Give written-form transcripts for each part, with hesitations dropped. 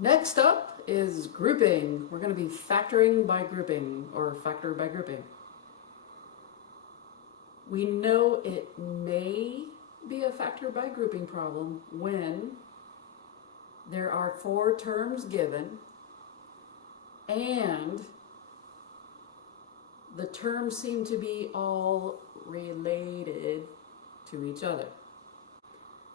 Next up is grouping. We're going to be factoring by grouping, or factor by grouping. We know it may be a factor by grouping problem when there are 4 terms given and the terms seem to be all related to each other.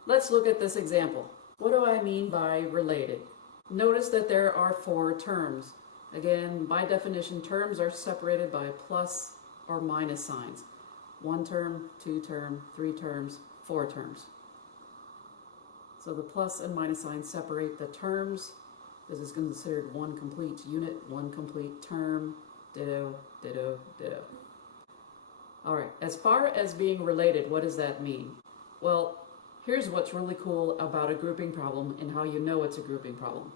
Let's look at this example. What do I mean by related? Notice that there are 4 terms. Again, by definition, terms are separated by plus or minus signs. 1 term, 2 term, 3 terms, 4 terms. So the plus and minus signs separate the terms. This is considered one complete unit, one complete term, ditto, ditto, ditto. All right, as far as being related, what does that mean? Well, here's what's really cool about a grouping problem and how you know it's a grouping problem.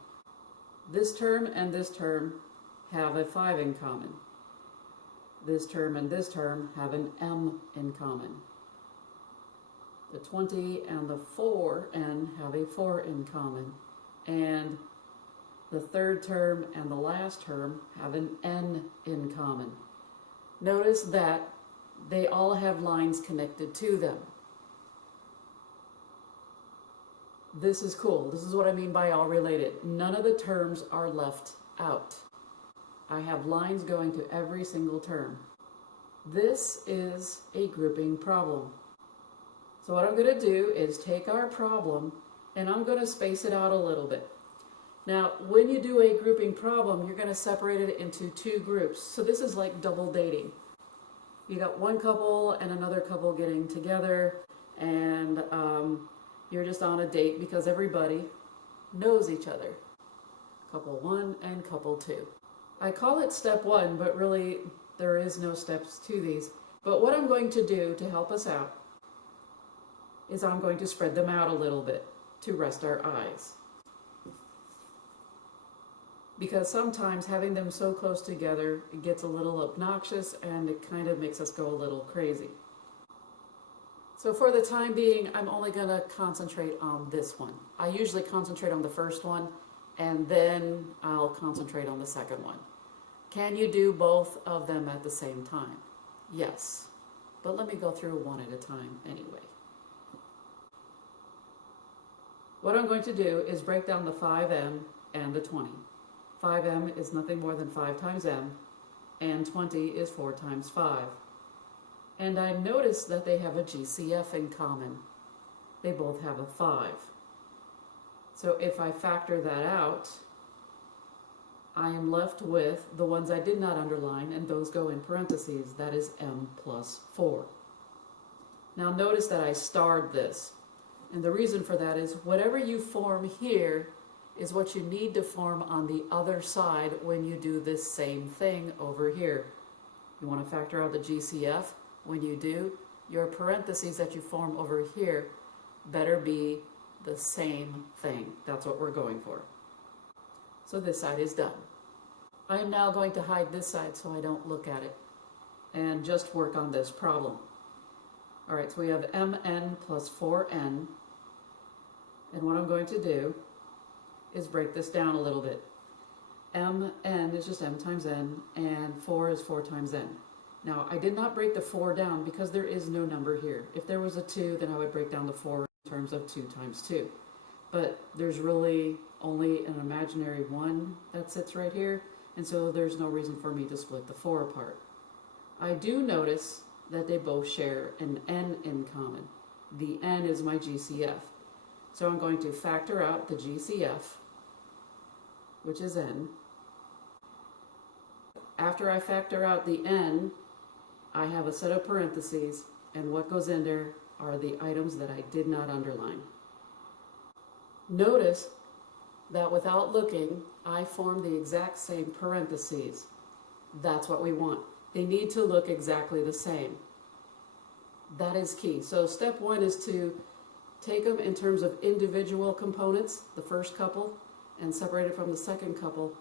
This term and this term have a 5 in common. This term and this term have an M in common. The 20 and the 4n have a 4 in common. And the third term and the last term have an N in common. Notice that they all have lines connected to them. This is cool. This is what I mean by all related. None of the terms are left out. I have lines going to every single term. This is a grouping problem. So what I'm going to do is take our problem and I'm going to space it out a little bit. Now, when you do a grouping problem, you're going to separate it into 2 groups. So this is like double dating. You got one couple and another couple getting together, and you're just on a date because everybody knows each other. Couple 1 and couple 2. I call it step 1, but really there is no steps to these. But what I'm going to do to help us out is I'm going to spread them out a little bit to rest our eyes. Because sometimes having them so close together, it gets a little obnoxious and it kind of makes us go a little crazy. So for the time being, I'm only going to concentrate on this one. I usually concentrate on the first one and then I'll concentrate on the second one. Can you do both of them at the same time? Yes, but let me go through one at a time anyway. What I'm going to do is break down the 5m and the 20. 5m is nothing more than 5 times m, and 20 is 4 times 5. And I notice that they have a GCF in common. They both have a 5. So if I factor that out, I am left with the ones I did not underline, and those go in parentheses. That is m plus 4. Now notice that I starred this. And the reason for that is whatever you form here is what you need to form on the other side when you do this same thing over here. You want to factor out the GCF. When you do, your parentheses that you form over here better be the same thing. That's what we're going for. So this side is done. I am now going to hide this side so I don't look at it and just work on this problem. All right, so we have mn plus 4n, and what I'm going to do is break this down a little bit. mn is just m times n, and 4 is 4 times n. Now, I did not break the 4 down because there is no number here. If there was a 2, then I would break down the 4 in terms of 2 times 2. But there's really only an imaginary 1 that sits right here, and so there's no reason for me to split the 4 apart. I do notice that they both share an n in common. The n is my GCF. So I'm going to factor out the GCF, which is n. After I factor out the n, I have a set of parentheses, and what goes in there are the items that I did not underline. Notice that without looking, I form the exact same parentheses. That's what we want. They need to look exactly the same. That is key. So step 1 is to take them in terms of individual components, the first couple, and separate it from the second couple.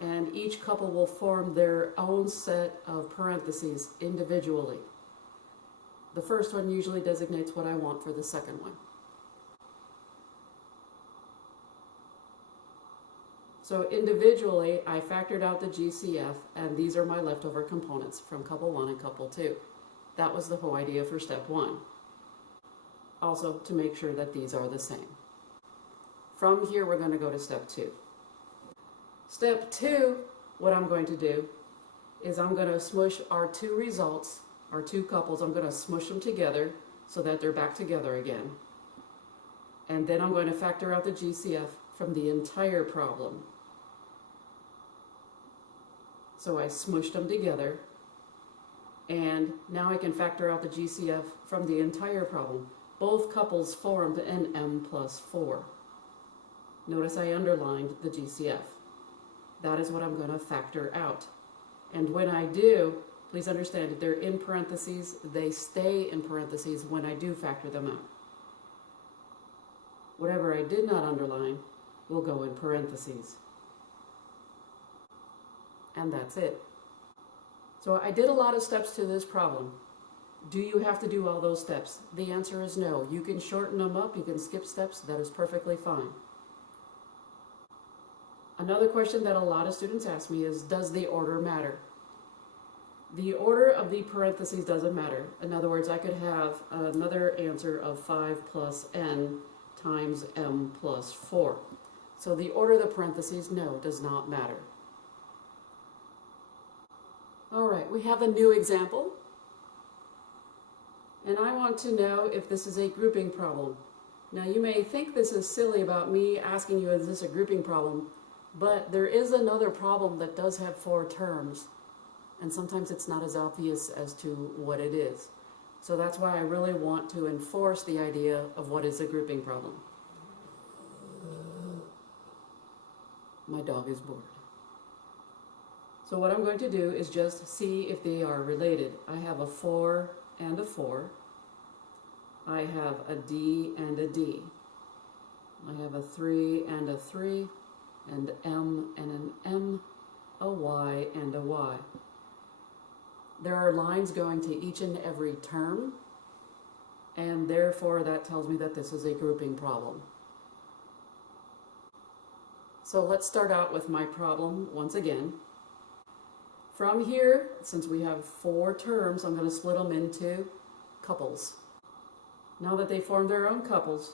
And each couple will form their own set of parentheses individually. The first one usually designates what I want for the second one. So individually, I factored out the GCF, and these are my leftover components from couple 1 and couple 2. That was the whole idea for step 1. Also, to make sure that these are the same. From here, we're going to go to step 2. Step 2, what I'm going to do is I'm going to smush our two results, our two couples, I'm going to smush them together so that they're back together again. And then I'm going to factor out the GCF from the entire problem. So I smushed them together, and now I can factor out the GCF from the entire problem. Both couples formed an m plus 4. Notice I underlined the GCF. That is what I'm going to factor out. And when I do, please understand that they're in parentheses. They stay in parentheses when I do factor them out. Whatever I did not underline will go in parentheses. And that's it. So I did a lot of steps to this problem. Do you have to do all those steps? The answer is no. You can shorten them up, you can skip steps, that is perfectly fine. Another question that a lot of students ask me is, does the order matter? The order of the parentheses doesn't matter. In other words, I could have another answer of 5 plus n times m plus 4. So the order of the parentheses, no, does not matter. All right, we have a new example. And I want to know if this is a grouping problem. Now you may think this is silly about me asking you, is this a grouping problem? But there is another problem that does have 4 terms. And sometimes it's not as obvious as to what it is. So that's why I really want to enforce the idea of what is a grouping problem. My dog is bored. So what I'm going to do is just see if they are related. I have a 4 and a 4. I have a D and a D. I have a 3 and a 3, and M and an M, a Y and a Y. There are lines going to each and every term, and therefore that tells me that this is a grouping problem. So let's start out with my problem once again. From here, since we have 4 terms, I'm going to split them into couples. Now that they form their own couples,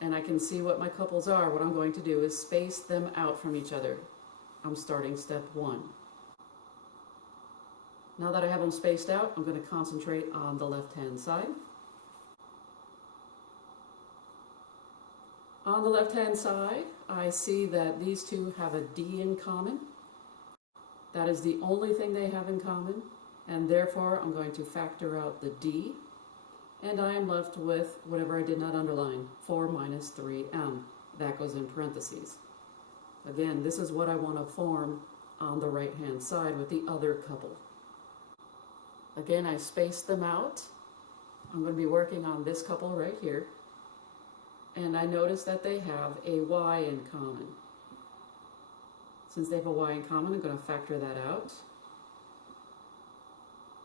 and I can see what my couples are, what I'm going to do is space them out from each other. I'm starting step 1. Now that I have them spaced out, I'm going to concentrate on the left-hand side. On the left-hand side, I see that these two have a D in common. That is the only thing they have in common, and therefore I'm going to factor out the D, and I am left with whatever I did not underline, 4 minus 3m. That goes in parentheses. Again, this is what I want to form on the right-hand side with the other couple. Again, I spaced them out. I'm going to be working on this couple right here. And I notice that they have a Y in common. Since they have a Y in common, I'm going to factor that out.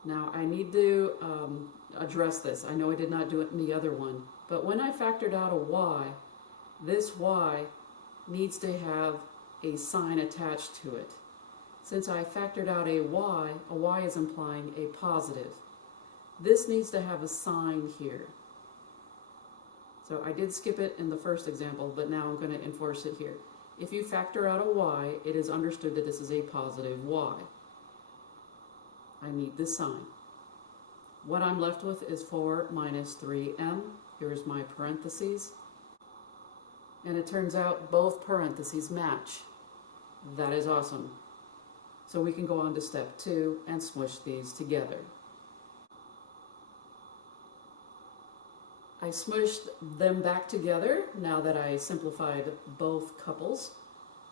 Now, I need to address this. I know I did not do it in the other one. But when I factored out a Y, this Y needs to have a sign attached to it. Since I factored out a Y is implying a positive. This needs to have a sign here. So I did skip it in the first example, but now I'm going to enforce it here. If you factor out a Y, it is understood that this is a positive Y. I need this sign. What I'm left with is 4 minus 3m. Here's my parentheses. And it turns out both parentheses match. That is awesome. So we can go on to step 2 and smush these together. I smushed them back together now that I simplified both couples.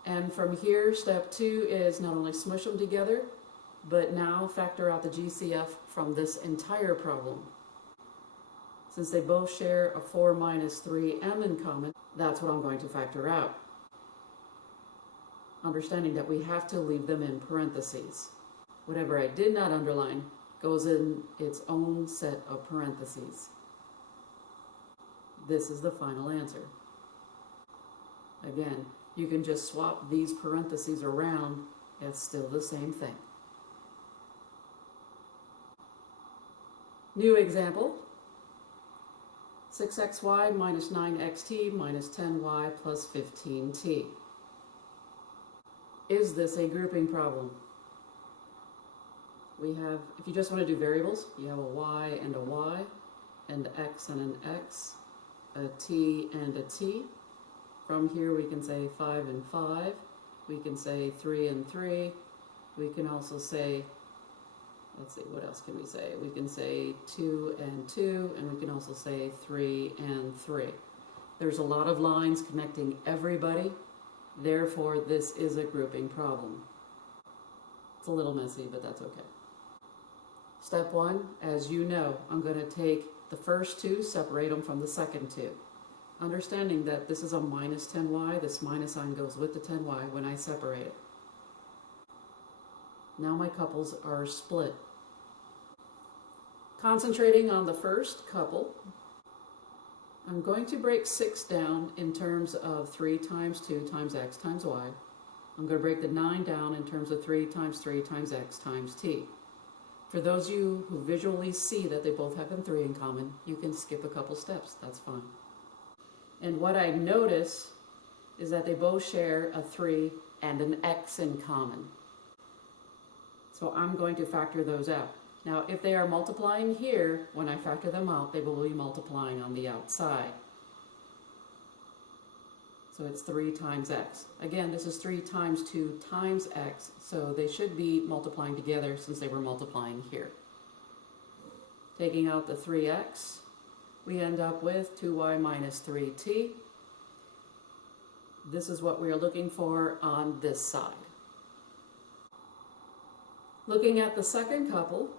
And from here, step 2 is not only smush them together, but now factor out the GCF from this entire problem. Since they both share a 4 minus 3m in common, that's what I'm going to factor out. Understanding that we have to leave them in parentheses. Whatever I did not underline goes in its own set of parentheses. This is the final answer. Again, You can just swap these parentheses around. It's still the same thing. New example. 6xy minus 9xt minus 10y plus 15t. Is this a grouping problem? We have, if you just want to do variables, you have a y and a y, and x and an x, a t and a t. From here we can say 5 and 5, we can say 3 and 3, we can also say, let's see, what else can we say? We can say 2 and 2, and we can also say 3 and 3. There's a lot of lines connecting everybody, therefore this is a grouping problem. It's a little messy, but that's okay. Step 1, as you know, I'm going to take the first two, separate them from the second two. Understanding that this is a minus 10y, this minus sign goes with the 10y when I separate it. Now my couples are split. Concentrating on the first couple, I'm going to break 6 down in terms of 3 times 2 times x times y. I'm going to break the 9 down in terms of 3 times x times t. For those of you who visually see that they both have 3 in common, you can skip a couple steps, that's fine. And what I notice is that they both share a 3 and an x in common. So I'm going to factor those out. Now, if they are multiplying here, when I factor them out, they will be multiplying on the outside. So it's 3 times x. Again, this is 3 times 2 times x, so they should be multiplying together since they were multiplying here. Taking out the 3x, we end up with 2y minus 3t. This is what we are looking for on this side. Looking at the second couple,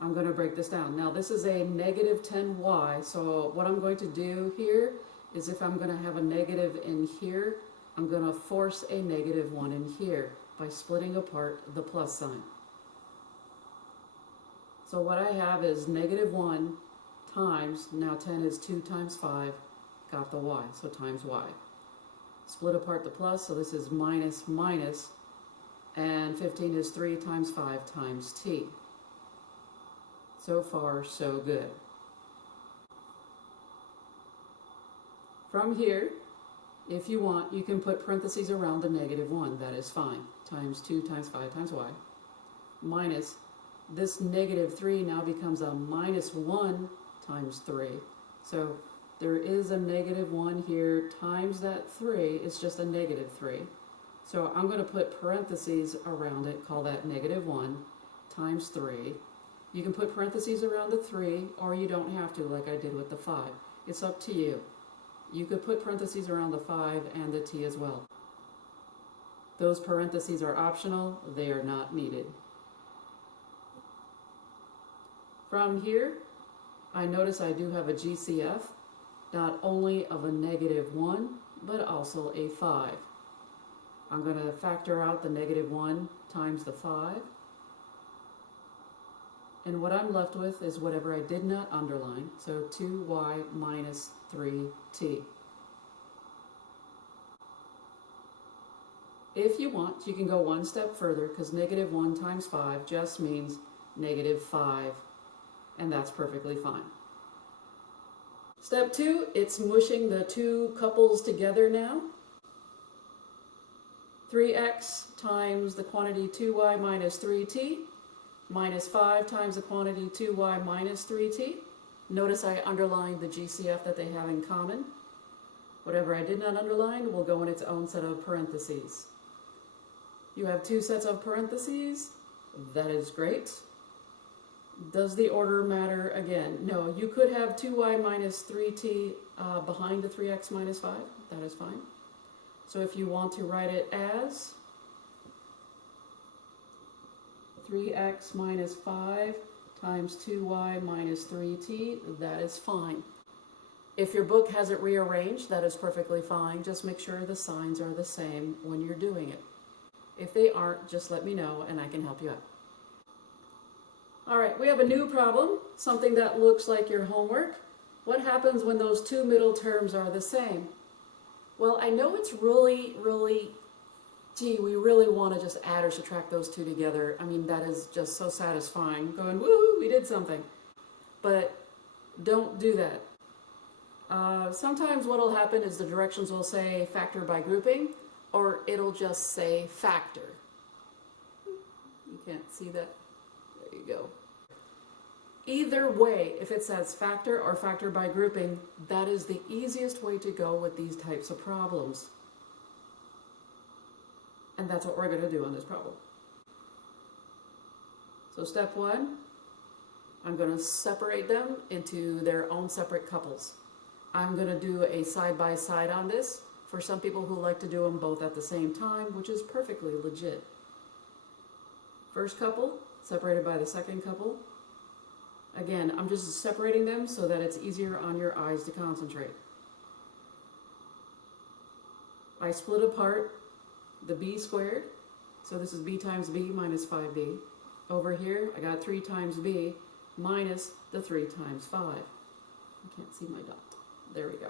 I'm going to break this down. Now this is a negative 10y, so what I'm going to do here is if I'm going to have a negative in here, I'm going to force a negative 1 in here by splitting apart the plus sign. So what I have is negative 1 times, now 10 is 2 times 5, got the y, so times y. Split apart the plus, so this is minus minus, and 15 is 3 times 5 times t. So far, so good. From here, if you want, you can put parentheses around the negative 1, that is fine. Times 2 times 5 times y. Minus, this negative 3 now becomes a minus 1 times 3. So there is a negative 1 here times that 3, it's just a negative 3. So I'm going to put parentheses around it, call that negative 1 times 3. You can put parentheses around the 3, or you don't have to, like I did with the 5. It's up to you. You could put parentheses around the 5 and the t as well. Those parentheses are optional, they are not needed. From here, I notice I do have a GCF, not only of a negative 1, but also a 5. I'm going to factor out the negative 1 times the 5. And what I'm left with is whatever I did not underline, so 2y minus 3t. If you want, you can go one step further, because negative 1 times 5 just means negative 5, and that's perfectly fine. Step 2, it's mushing the two couples together now. 3x times the quantity 2y minus 3t. Minus 5 times the quantity 2y minus 3t. Notice I underlined the GCF that they have in common. Whatever I did not underline will go in its own set of parentheses. You have 2 sets of parentheses. That is great. Does the order matter again? No, you could have 2y minus 3t behind the 3x minus 5. That is fine. So if you want to write it as 3x minus 5 times 2y minus 3t, that is fine. If your book has it rearranged, that is perfectly fine. Just make sure the signs are the same when you're doing it. If they aren't, just let me know and I can help you out. All right, we have a new problem, something that looks like your homework. What happens when those two middle terms are the same? Well, I know it's really, gee, we really want to just add or subtract those two together. I mean, that is just so satisfying. Going, woo, we did something. But don't do that. Sometimes what will happen is the directions will say factor by grouping, or it'll just say factor. You can't see that? There you go. Either way, if it says factor or factor by grouping, that is the easiest way to go with these types of problems. And that's what we're going to do on this problem. So step one, I'm going to separate them into their own separate couples. I'm going to do a side-by-side on this for some people who like to do them both at the same time, which is perfectly legit. First couple, separated by the second couple. Again, I'm just separating them so that it's easier on your eyes to concentrate. I split apart the b squared, so this is b times b minus 5b. Over here, I got 3 times b minus the 3 times 5. I can't see my dot. There we go.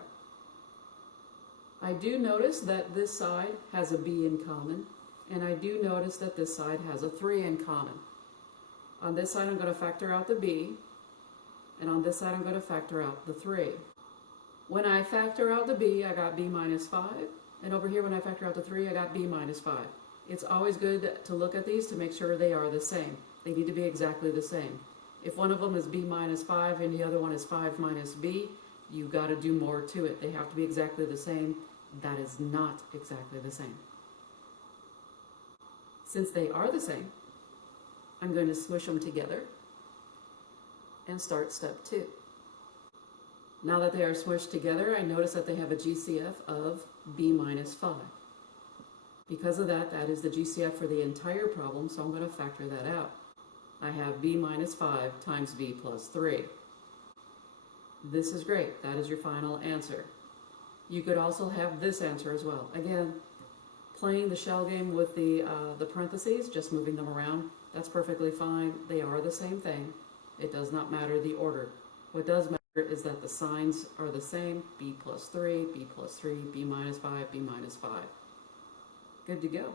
I do notice that this side has a b in common, and I do notice that this side has a 3 in common. On this side, I'm going to factor out the b, and on this side, I'm going to factor out the 3. When I factor out the b, I got b minus 5, and over here, when I factor out the 3, I got b minus 5. It's always good to look at these to make sure they are the same. They need to be exactly the same. If one of them is b minus 5 and the other one is 5 minus b, you got to do more to it. They have to be exactly the same. That is not exactly the same. Since they are the same, I'm going to smush them together and start step 2. Now that they are smushed together, I notice that they have a GCF of b minus 5. Because of that, that is the GCF for the entire problem, so I'm going to factor that out. I have b minus 5 times b plus 3. This is great. That is your final answer. You could also have this answer as well. Again, playing the shell game with the parentheses, just moving them around, that's perfectly fine. They are the same thing. It does not matter the order. What does matter is that the signs are the same. B plus 3, b plus 3, b minus 5, b minus 5. Good to go.